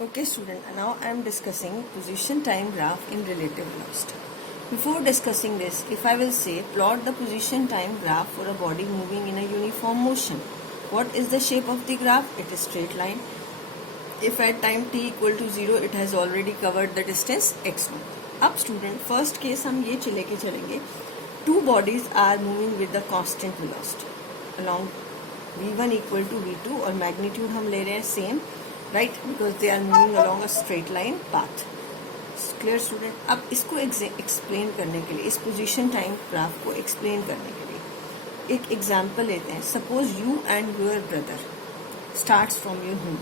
Okay student, now I am discussing position time graph in relative velocity. Before discussing this, if I will say plot the position time graph for a body moving in a uniform motion, what is the shape of the graph? It is straight line. If at time t equal to 0, it has already covered the distance x0. अब student, first case हम ये लेके चलेंगे. Two bodies are moving with the constant velocity along v1 equal to v2 और magnitude हम ले रहे हैं same, right? Because they are moving along a straight line path. Clear student? अब इसको explain करने के लिए, इस position time graph को explain करने के लिए एक example लेते हैं. Suppose you and your brother starts from your home.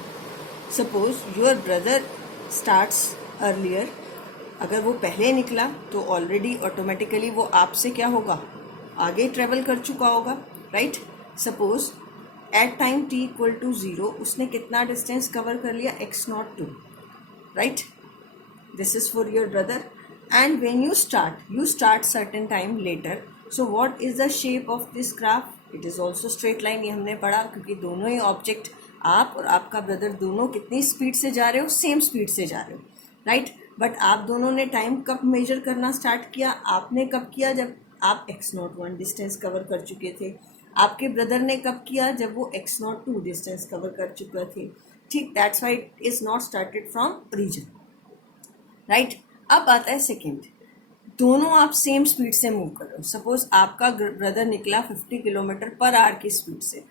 Suppose your brother starts earlier. अगर वो पहले निकला तो ऑलरेडी ऑटोमेटिकली वो आपसे क्या होगा, आगे ट्रेवल कर चुका होगा, right? Suppose at time t equal to 0 उसने कितना डिस्टेंस कवर कर लिया, x02, right? This is for your brother. And when you start certain time later, so what is the shape of this graph? It is also straight line. ये हमने पढ़ा क्योंकि दोनों ही object, आप और आपका ब्रदर दोनों कितनी स्पीड से जा रहे हो, सेम स्पीड से जा रहे हो, राइट? बट आप दोनों ने टाइम कब मेजर करना स्टार्ट किया? आपने कब किया? जब आप x01 डिस्टेंस कवर कर चुके थे. आपके ब्रदर ने कब किया? जब वो x02 डिस्टेंस कवर कर चुके थे. ठीक, that's why it is not started from region, right? अब आता है सेकेंड. दोनों आप सेम स्पीड से मूव कर रहे हो. सपोज आपका ब्रदर निकला 50 किलोमीटर पर आवर की स्पीड से,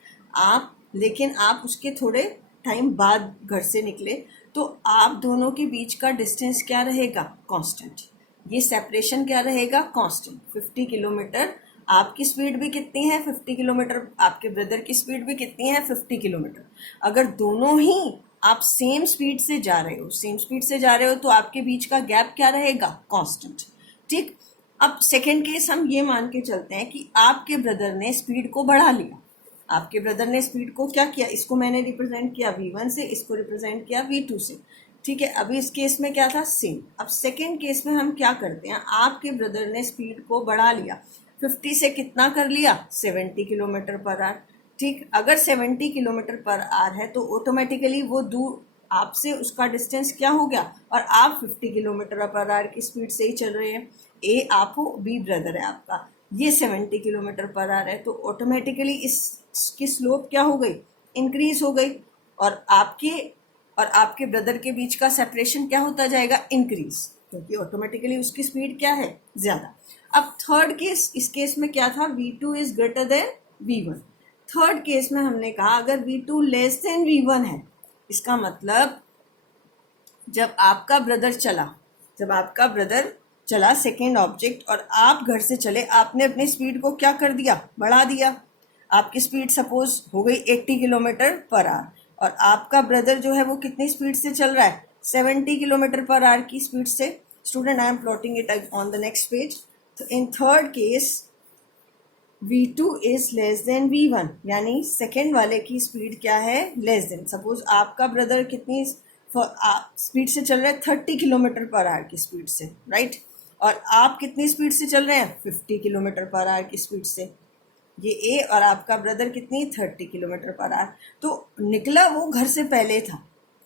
लेकिन आप उसके थोड़े टाइम बाद घर से निकले, तो आप दोनों के बीच का डिस्टेंस क्या रहेगा? कांस्टेंट. ये सेपरेशन क्या रहेगा? कांस्टेंट. 50 किलोमीटर. आपकी स्पीड भी कितनी है? 50 किलोमीटर. आपके ब्रदर की स्पीड भी कितनी है? 50 किलोमीटर. अगर दोनों ही आप सेम स्पीड से जा रहे हो तो आपके बीच का गैप क्या रहेगा? कांस्टेंट. ठीक. अब सेकेंड केस हम ये मान के चलते हैं कि आपके ब्रदर ने स्पीड को बढ़ा लिया. आपके ब्रदर ने स्पीड को क्या किया? इसको मैंने रिप्रेजेंट किया v1 से, इसको रिप्रेजेंट किया v2 से. ठीक है. अभी इस केस में क्या था? सेम. अब सेकेंड केस में हम क्या करते हैं? आपके ब्रदर ने स्पीड को बढ़ा लिया. 50 से कितना कर लिया? 70 किलोमीटर पर आवर. ठीक. अगर 70 किलोमीटर पर आवर है तो ऑटोमेटिकली वो दूर आपसे उसका डिस्टेंस क्या हो गया, और आप 50 किलोमीटर पर आवर की स्पीड से ही चल रहे हैं. ए आप हो, बी ब्रदर है आपका, ये 70 किलोमीटर पर आवर है, तो ऑटोमेटिकली इसकी स्लोप क्या हो गई? इंक्रीज हो गई. और आपके ब्रदर के बीच का सेपरेशन क्या होता जाएगा? इंक्रीज, क्योंकि ऑटोमेटिकली उसकी स्पीड क्या है? ज्यादा. अब थर्ड केस, इस केस में क्या था? v2 is greater than v1. Third case में हमने कहा अगर v2 लेस देन v1 है, इसका मतलब जब आपका ब्रदर चला सेकेंड ऑब्जेक्ट और आप घर से चले, आपने अपनी स्पीड को क्या कर दिया? बढ़ा दिया. आपकी स्पीड सपोज हो गई 80 किलोमीटर पर आवर और आपका ब्रदर जो है वो कितनी स्पीड से चल रहा है? 70 किलोमीटर पर आवर की स्पीड से. Student, I am plotting it on the next page. तो in third case v2 is less than v1, यानी सेकेंड वाले की स्पीड क्या है? Less than. सपोज आपका ब्रदर कितनी स्पीड से चल रहा है? 30 किलोमीटर पर आवर की स्पीड से, राइट? और आप कितनी स्पीड से चल रहे हैं? 50 किलोमीटर पर आवर की स्पीड से. ये ए और आपका ब्रदर कितनी? 30 किलोमीटर पर आवर. तो निकला वो घर से पहले था,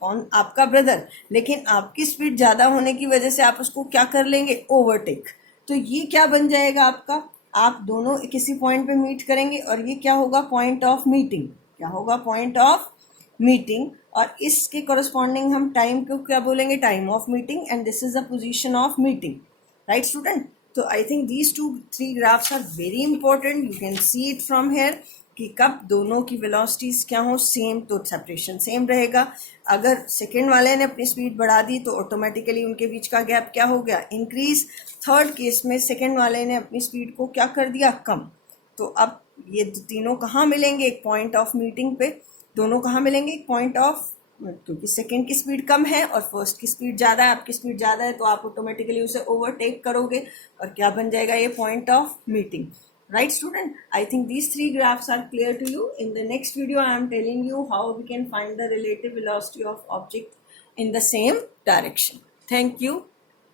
कौन? आपका ब्रदर. लेकिन आपकी स्पीड ज़्यादा होने की वजह से आप उसको क्या कर लेंगे? ओवरटेक. तो ये क्या बन जाएगा आपका? आप दोनों किसी पॉइंट पे मीट करेंगे और ये क्या होगा? Point of meeting. क्या होगा? Point of meeting. और इसके कॉरस्पॉन्डिंग हम टाइम को क्या बोलेंगे? Time of meeting. And this is the position of meeting, right student? So I think these three graphs are very important. You can see it from here कि कब दोनों की वेलोसिटीज क्या हो? सेम, तो सेपरेशन सेम रहेगा. अगर second वाले ने अपनी स्पीड बढ़ा दी तो ऑटोमेटिकली उनके बीच का गैप क्या हो गया? इंक्रीज. थर्ड केस में सेकेंड वाले ने अपनी स्पीड को क्या कर दिया? कम. तो अब ये तीनों कहाँ मिलेंगे? एक पॉइंट ऑफ मीटिंग पे. दोनों कहाँ मिलेंगे? एक पॉइंट ऑफ, क्योंकि सेकेंड की स्पीड कम है और फर्स्ट की स्पीड ज़्यादा है, आपकी स्पीड ज़्यादा है, तो आप ऑटोमेटिकली उसे ओवरटेक करोगे और क्या बन जाएगा? ये point of meeting, right student? I think these three graphs are clear to you. In the next video I am telling you how we can find the relative velocity of object in the same direction. Thank you.